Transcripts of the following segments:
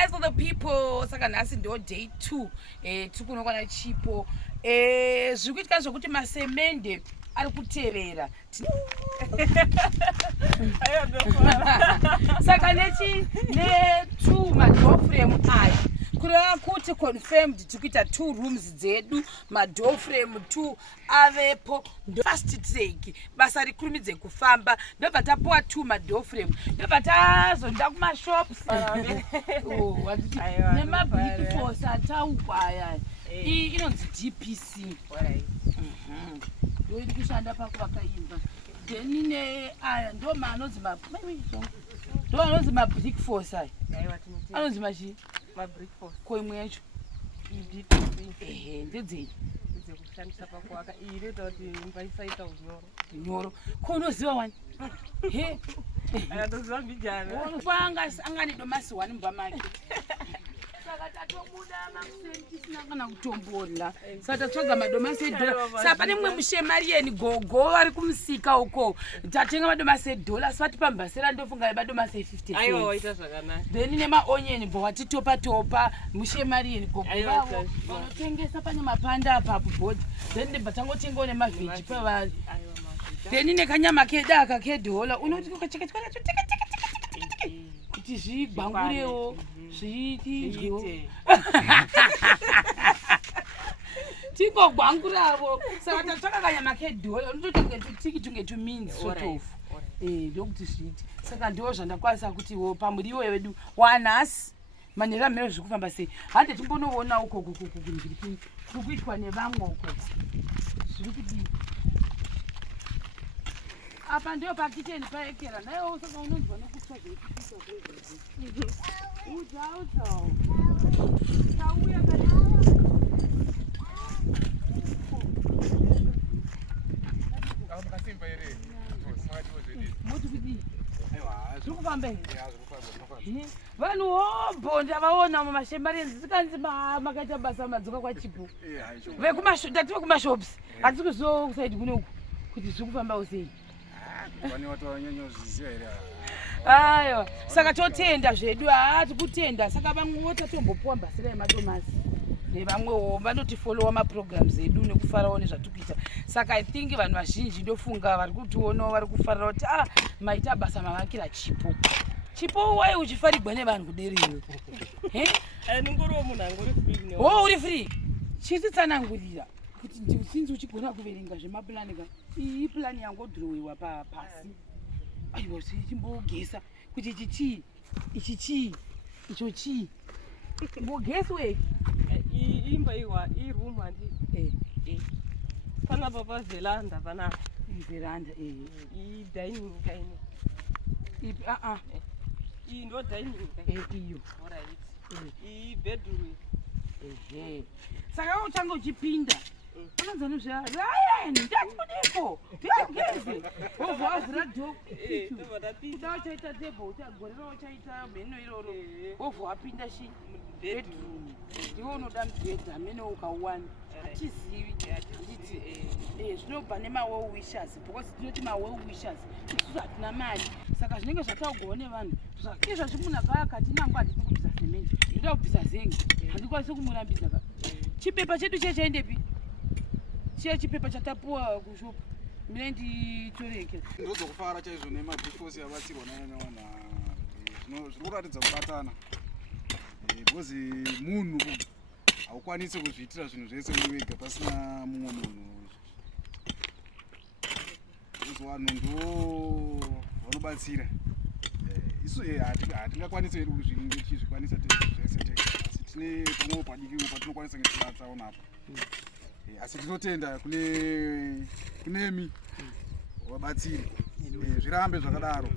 guys, for the people, saka nhasi ndo day 2 tikunokwana Chipo zvikuitika zvokuti masemende ari kuterera saka ne2 maDoorframe aya kureva kuti confirmed tikuita 2 rooms dzedu maDoorframe 2 avepo fast track basa rikurumidze kufamba ndobva tapuwa 2 maDoorframe ndobva tazonda kumashops nemabrickforce ataugwa aya iyi inonzi DPC ndoiri kushanda pakuvaka imba then ne aya ndo maanonzi mabrickforce aya anonzi machi mabrickforce koimwe yacho ndedzei kushandisa pakuwaka iyi inoita kuti imba isaita unyoro ko unoziva wani andoziva mbijana angani domasi 1 mumba make saka tatobuda makusenti tisina kana kutombola saka tatsvaga madomasi edola saka pane mumwe muShemarian gogo ari kumusika uko tatenga madomasi edola sati pambasera ndofunga madomasi e50 aiwa waita zvakanaka then nemaonyeni bhowatitopa muShemarian gogo vavo vanotengesa pane mapanda apapo bhodhi then ndibva tangotengawo nemavheji pavari then nekanyama kedaka kedola unoti ukacheka kuti zvigwangurewo zviitizvo tingogwanguravo saka tatsvaka kanyama kedola unototinge tunge tuminzi sotofu ndokuti zviiti saka ndo zvandakwanisa kuti pamuriwo wedu wanhasi manhera mhero zvikufamba sei hande timbonoona uko kukuitwa nevamwe uko zviri kudii apa ndio pakiteni paekera naiwo saka unonzwa nokutwa zveikuita udzaudzao tauya makasimba ere moti kudii zviri kufamba vanhu hobho ndavaona muMaShemarians sikanzi makaita basa madzoka kwaChipo tati vekumashops hatisi kuzokusaidi kunoku kuti zviri kufambawo sei aiwa saka totenda zvedu tikutenda saka vamwewo tatombopuwa mbasira yemadomasi nevamwewo vanotifolowa maprograms edu nekufarawo nezvatikuita saka I think vanhu vazhinji ndofunga vari kutionawo vari kufarira kuti maita basa mavakira Chipo wai uchifarigwa nevanhu kuderiyo ningoriwo munhu angori free uri free chititsanangurira kuti ndiusinzi uchigona kuverenga zvemapulani ka iyi plani yangodhirowiwa pasi aiwa chimbogesa kuti ichi chii icho chii mbogeswe imba iwa iroom handi panapa paveranda panapa veranda idining kaine ipi iyi ndo dining iyo iyi bedroom saka uchanga uchipinda anonza nezvaayani ndakudiko ndiageze wovhazira kuda uchaita tebho uchagorera uchaita mheno iroro wovha wapinda bedroom ndiwo unoda mubhedha mheno ukauwana hatizivi handiti zvinobva nema-well wishers because tinoti ma-well wishers isusu hatina mari saka zvinenge zvataugwawo nevanhu izva zvimunhu akaakati nangu handiti kubvisa semende ndoda kubvisa zengi handikwanisi kumurambidza ka chipepa chedu chechaendepi chiya chipepa chatapuwa kushopu mine nditoreke ndozokufara chaizvo nemabrickforce yabatsirwa navanhu zviri kuratidza kubatana because munhu haukwanisi kuzviitira zvinhu zvese uri wega pasina mumwe munhu because vanhu ndo vanobatsira isu hatingakwanisi hedu kuzvikwanisa zvese tega asi tine pamwewo padiki patinokwanisa ngetinatsaona apa asi tinotenda kunemi vabatsiri zvirambe zvakadaro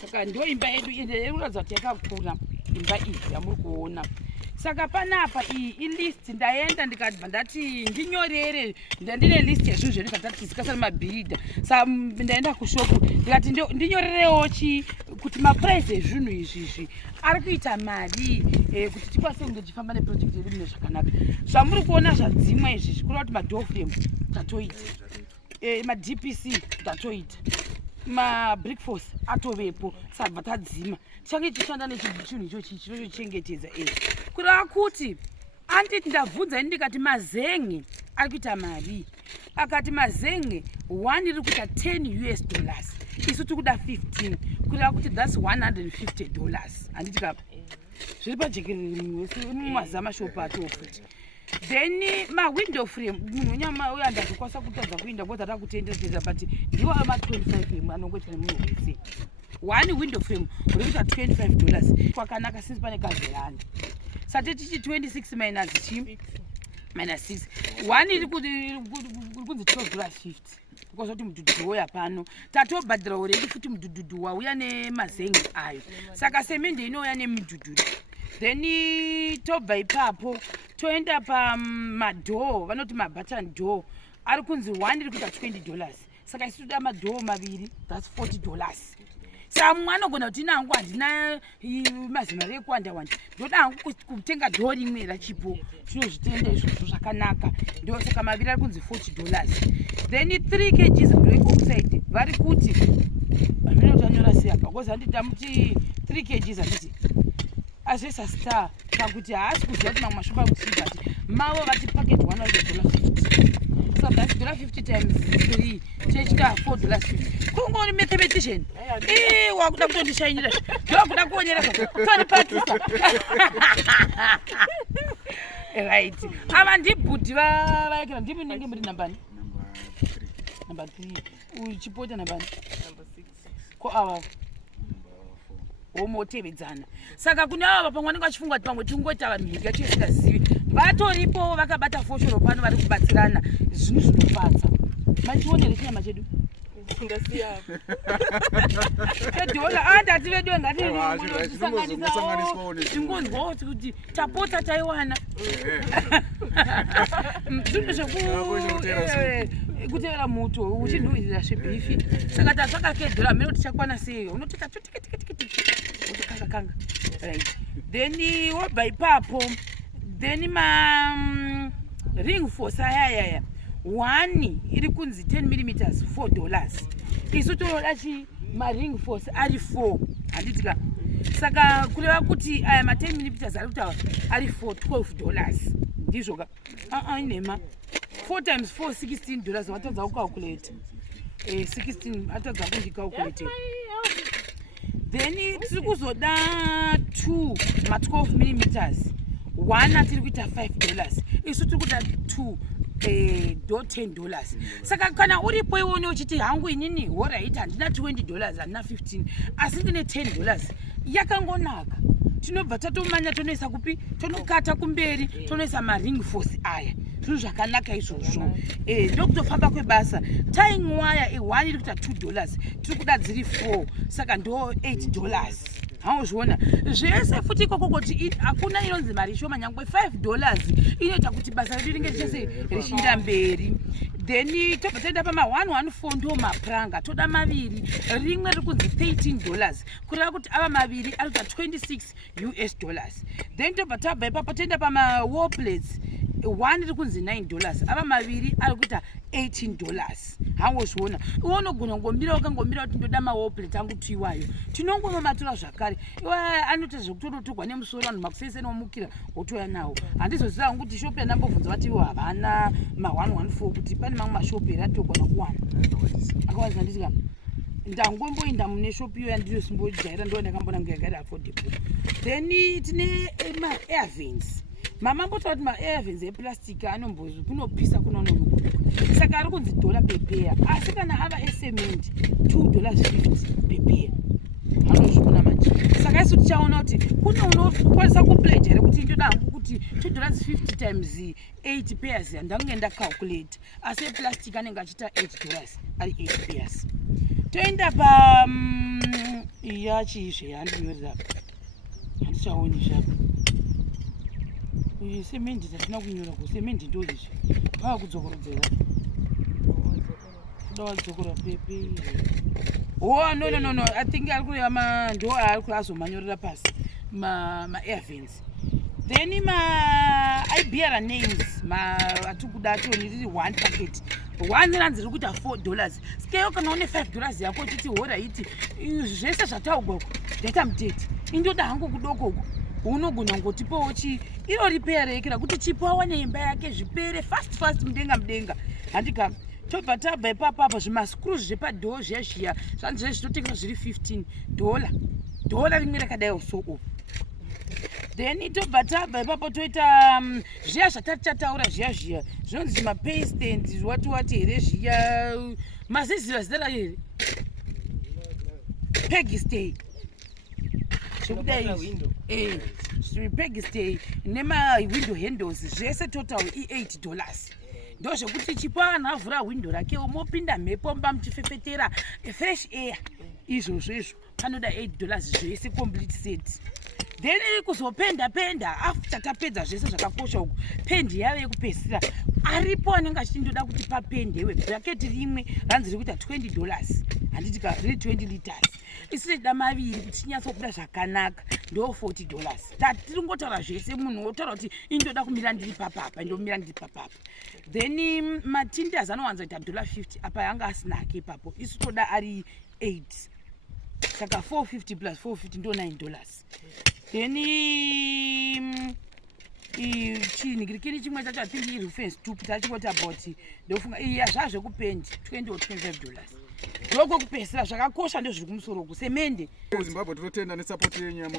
saka ndo imba yedu inoratidza kuti yakakura imba iyi yamuri kuona saka panapa iyi ilist ndaenda ndikabva ndati ndinyorere ndine list yazvinhu zvedu zvatatisikasa nemabhilidha saka ndaenda kushopu ndikati ndinyorerewo kuti maprice ezvinhu izvizvi ari kuita mari kuti tikwanise kunge tichifamba neproject yedu mune zvakanaka zvamuri kuona zvadzimwa izvizvi kureva kuti maDoorframe tatoita maDPC tatoita maBrickforce atovepo sabva tadzima tichange tichishanda nechinhu ichochi chinochengetedza kureva kuti anditi ndabvunza ndikati mazen'e ari kuita mari akati mazen'e 1 iri kuita $10 isu tiri kuda 15 kureva kuti thats $150 handiti kapa zviri pajekerere wese mumazamashopu atofuti then mawindow frame munhu nyama uya ndazokwanisa kutadza kuinda ngozi atava kutenderedza but ndiwo ama-25 anongoita nemunhu wese 1 window frame uri kuita $25 kwakanaka since pane kazerani sati tichi 26 minus chi minus 6 1 iri kunzi $12.50 because kuti mudhudhu woya pano tatobhadhira already futi mudhudhu wauya nemazen'e ayo saka semende inouya nemidhudhu then tobva ipapo toenda pamadhoo vanoti mabutton door ari kunzi 1 iri kuita $20 saka isi toda madhoo maviri thats $40 saka mumwe anogona kuti inangu handina mazimari ekuwandawanda ndoda hangu kutenga dhoo rimwe rachipo tinozvitenda izvozvo zvakanaka ndo saka maviri ari kunzi $40 then 3 kgs black oxide vari kuti vaminotanyora sei apa because handida muti 3 kgs handiti azvesa star pakuti haasi kuziva kuti mamwe mashopa akusiva ati mavo vati packet 1 ari $50 so that's $50 times 3 tichita $4.50 kungori mathematician wakuda kutondishainira ndokuda kuonyera tonipatisa right ava ndibhudhi vaekera ndimi nenge muri nambani number 3 uchipota nambani ko ava womotevedzana saka kune ava pamwe vanenge vachifunga kuti pamwe tingoita vanhu mhiga tisingazivi vatoripo vakabata foshoro pano vari kubatsirana zvinhu zvinofadza machionere chinyama chedu chedhola andati vedu ngatisanganisatingonzwawo kuti tapota taiwana zvinhu zvekutevera muto uchinhuhirira zvebhifi saka tatsvaka kedhola mene kuti chakwana sei unoteka utikangakanga right then wobva ipapo then ringforce ayayaya 1 iri kunzi 10mm $4 isu tonoda chi maringforce ari 4 handitika saka kureva kuti aya ma10mm ari kutaura ari $12 ndizvoka inema 4 times 4 $16 watadza kucalculate 16 atadza kundicalculate then tiri kuzoda 2 ma12mm 1 atiri kuita $5 isu tiri kuda 2 do $10 saka kana uripo iwone uchiti hangu inini alright handina $20 handina 15 asi ndine $10 yakangonaka tinobva tatomanya tonoisa kupi tonokata kumberi tonoisa maringforce aya zvinhu zvakanaka izvozvo ndokutofamba kwebasa tying wire 1 iri kuita $2 tiri kuda dziri 4 saka ndo $8 hauzviona zvese futi ikoko kuti hakuna inonzi mari shoma nyangwe $5 inoita kuti basa redu ringe richese richinda mberi then tobva toenda pama114 ndo mapuranga toda maviri rimwe riri kunzi $13 kureva kuti ava maviri ari kuita $26 then tobva tabva ipapo toenda pamawallplates 1 iri kunzi $9 ava maviri ari kuita $18 hangozviona iwe unogona kungomira wakangomira kuti ndoda mawallplate angu tuiwayo tinongonomatura zvakare iwe anoita zvekutonotorwa nemusoro vanhu makusese nomukira wotoya nawo handizoziva hangu kuti shopu yanambobvunza vati iwo havana ma114 kuti pane mamwe mashopu here atogona kuwana akawanisa nditika ndangomboinda mune shopu iyo yandinosimbojaira ndo ndakambona ngayagari affordable then tine ma-airvens mamambotaura kuti ma-airvens eplastic anombozi kunopisa kunononokuda saka ari kunzi $1 per pair asi kana ava esemende $2.50 per pair hanozviona manje saka isu tichaona kuti kune unokwanisa kupledge here kuti ndoda hangu kuti $2.50 times 8 pairs handange ndacalculate asi eplastic anenge achiita $8 ari 8 pairs toenda pa yachiizve handinyorera handichaoni zvapo semendi tatina kunyora ku semendi ndo izvi vava kudzokorodzera kuda wadzokora pepe no I think ari kureva ndo ari kuri azomanyorera pasi ma-airvens Then IBR names atukudatoni 1 packet. One rand ziri kuita $4. Scale kana une $5 yako chiti hora iti zvese zvataugwa ndaita mutete indoda hangu kudoko unogona ngotipowo chi iro riperekera kuti Chipo awane imba yake zvipere fast mudenga handika tobva tabva ipapapa zvimascrews zvepadhoo zviya zvanzi zvinotengeswa zviri $15 rimwe rakadai so. Then tobva tabva ipapo toita zviya zvatatichataura zviya zvinonzi mapaste and wati here zviya mazizira zita rayo here pegstay zvekudai pegstay nemawindow handles zvese total $8 ndo zvekuti Chipo anhu avhura window rakewo mopinda mhepo mba muchifefetera fresh air izvozvo panoda $8 zvese complete set. Then kuzopenda after tapedza zvese zvakakosha uku pendi yave yekupesira aripo anenge achindoda kuti papendewe bracket rimwe ranzi rikuita $20 handiti riri 20 liters isi rida maviri kuti chinyatso kuda zvakanaka ndo $40 tiri ngotaura zvese munhu wotaura kuti indoda kumira ndiri papapa ndomira ndiri papapa. Then matinders anowanzoita $50 apa yanga asinake ipapo isi toda ari 8 saka 450 plus 450 ndo $9. Then chini kirikiri chimwe chacho atingi irufence tupu tachingoti about ndofunga iya zvazvekupendi $20 or $25 loko kupesera zvakakosha ndozviri kumusoro uku semende. Zimbabwe tinotenda nesupport yenyu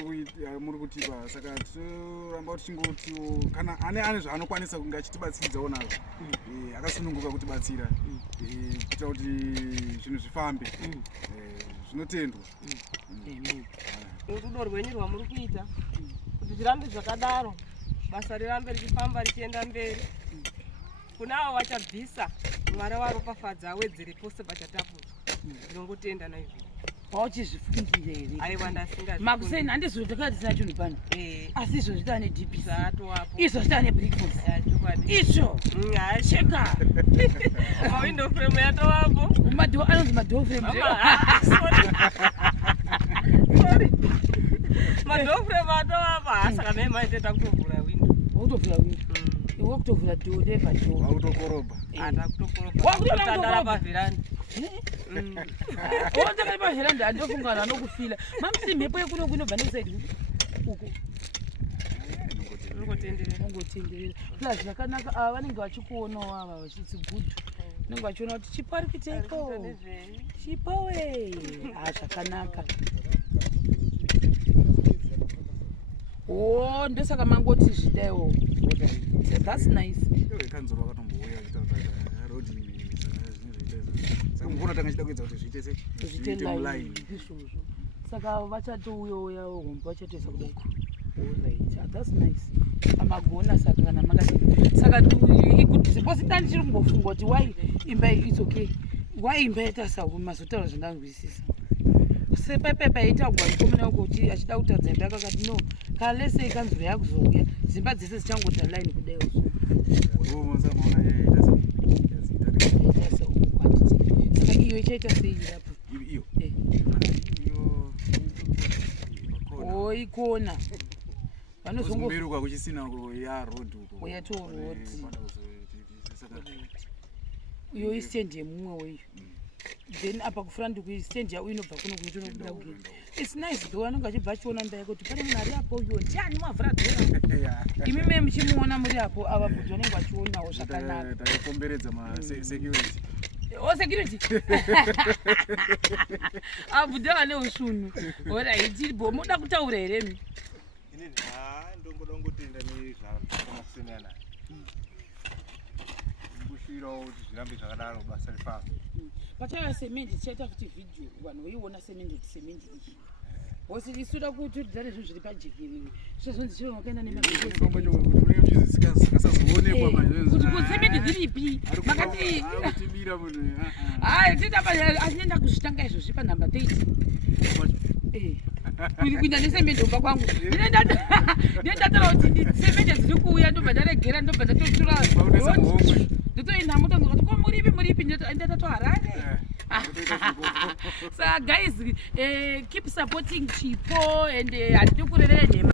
muri kutipa saka toramba kuti tingotiwo kana ane zvaanokwanisa kunge achitibatsiridzawo nazvo akasununguka kutibatsira kuita kuti zvinhu zvifambe zvinotendwa. Rudo rwenyu rwamuri kuita kuti zvirambe zvakadaro basa rirambe richifamba richienda mberi kuna avo vachabvisa Mwari waropafadza awedzere pose pachatapura ndinongotenda naizvo wauchizvifungire here aiwa ndasinga makuseni handizvo takatisina chinhu pano asi izvo zvita neDP zatowapo izvo zvita neBrickforce izvo cheka window frame yatowapo anonzi madoor frame madoor frame atowapa saka mimi maiteta kutovhura window wotovhura window iwe kutovhura door never door autokoroba wakutotandarapa pavhiranda wonzakari pavhiranda andofungana anokufila mamisi mhepo yekunoku inobva nesaidi uko ungotenderera plus zvakanaka vanenge vachikuonawo ava vachiti good vanenge vachiona kuti Chipo ari kuiteiko Chipo we zvakanaka ndosaka mangoti zvidaiwo that's nice. Kanzuro akatombouya achitaura road saka mukona tanga chida kuedza kuti zviite line izvozvo saka vachatouya hombo vachatoisa kudoko. Alright, that's nice. Amagona saka kana makadini saka suppose ndichiri kumbofunga kuti why imba it's okay why imba yaita sawo mazotaura zvandangwisisa sepepepa yaitagwa ikomena kuti achida kutadza imba yakakati no kana lese ikanzuro yakuzouya dzimba dzese dzichangota line kudaiwo saka iyo ichaita sei irapo iyo ikona vanozongoberuka kuchisina ya road uko yato road iyo istand yemumwe weyo then apa kufront kuistand ya inobva kuno kunotono kuda kugenda it's nice though anenge achibva achiona mba yako kuti pane munhu ari apo uyo ndiani mavhura dhora imi meme muchimuona muri apo ava kuti vanenge vachionawo zvakanaka taikomberedza security security abvuda vane usunu alright bo muda kutaura here mi inini ndongoda kungotenda nezvakakusiyana ngushirawo kuti zvirambe zvakadaro basa rifambe pachaya semendi tichaita futi vhidhiyo vanhu veiona semendi kuti semendi iyi hosi isuda kuti tidzare zvinhu zviri pajekerere sezvonzi chiro wakaenda nemakuti kusemendi dziripi makati hai tindaasinoenda kuzvitanga izvozvi panhamba 30 iri kuinda nesemendi umba kwangu nendataura kuti semendi dziri kuuya ndobva ndaregera ndobva ndatotura ndotoenda motonzwa kuti ko muripi ndatatoharare saka guys keep supporting Chipo and handidi kurerere nhema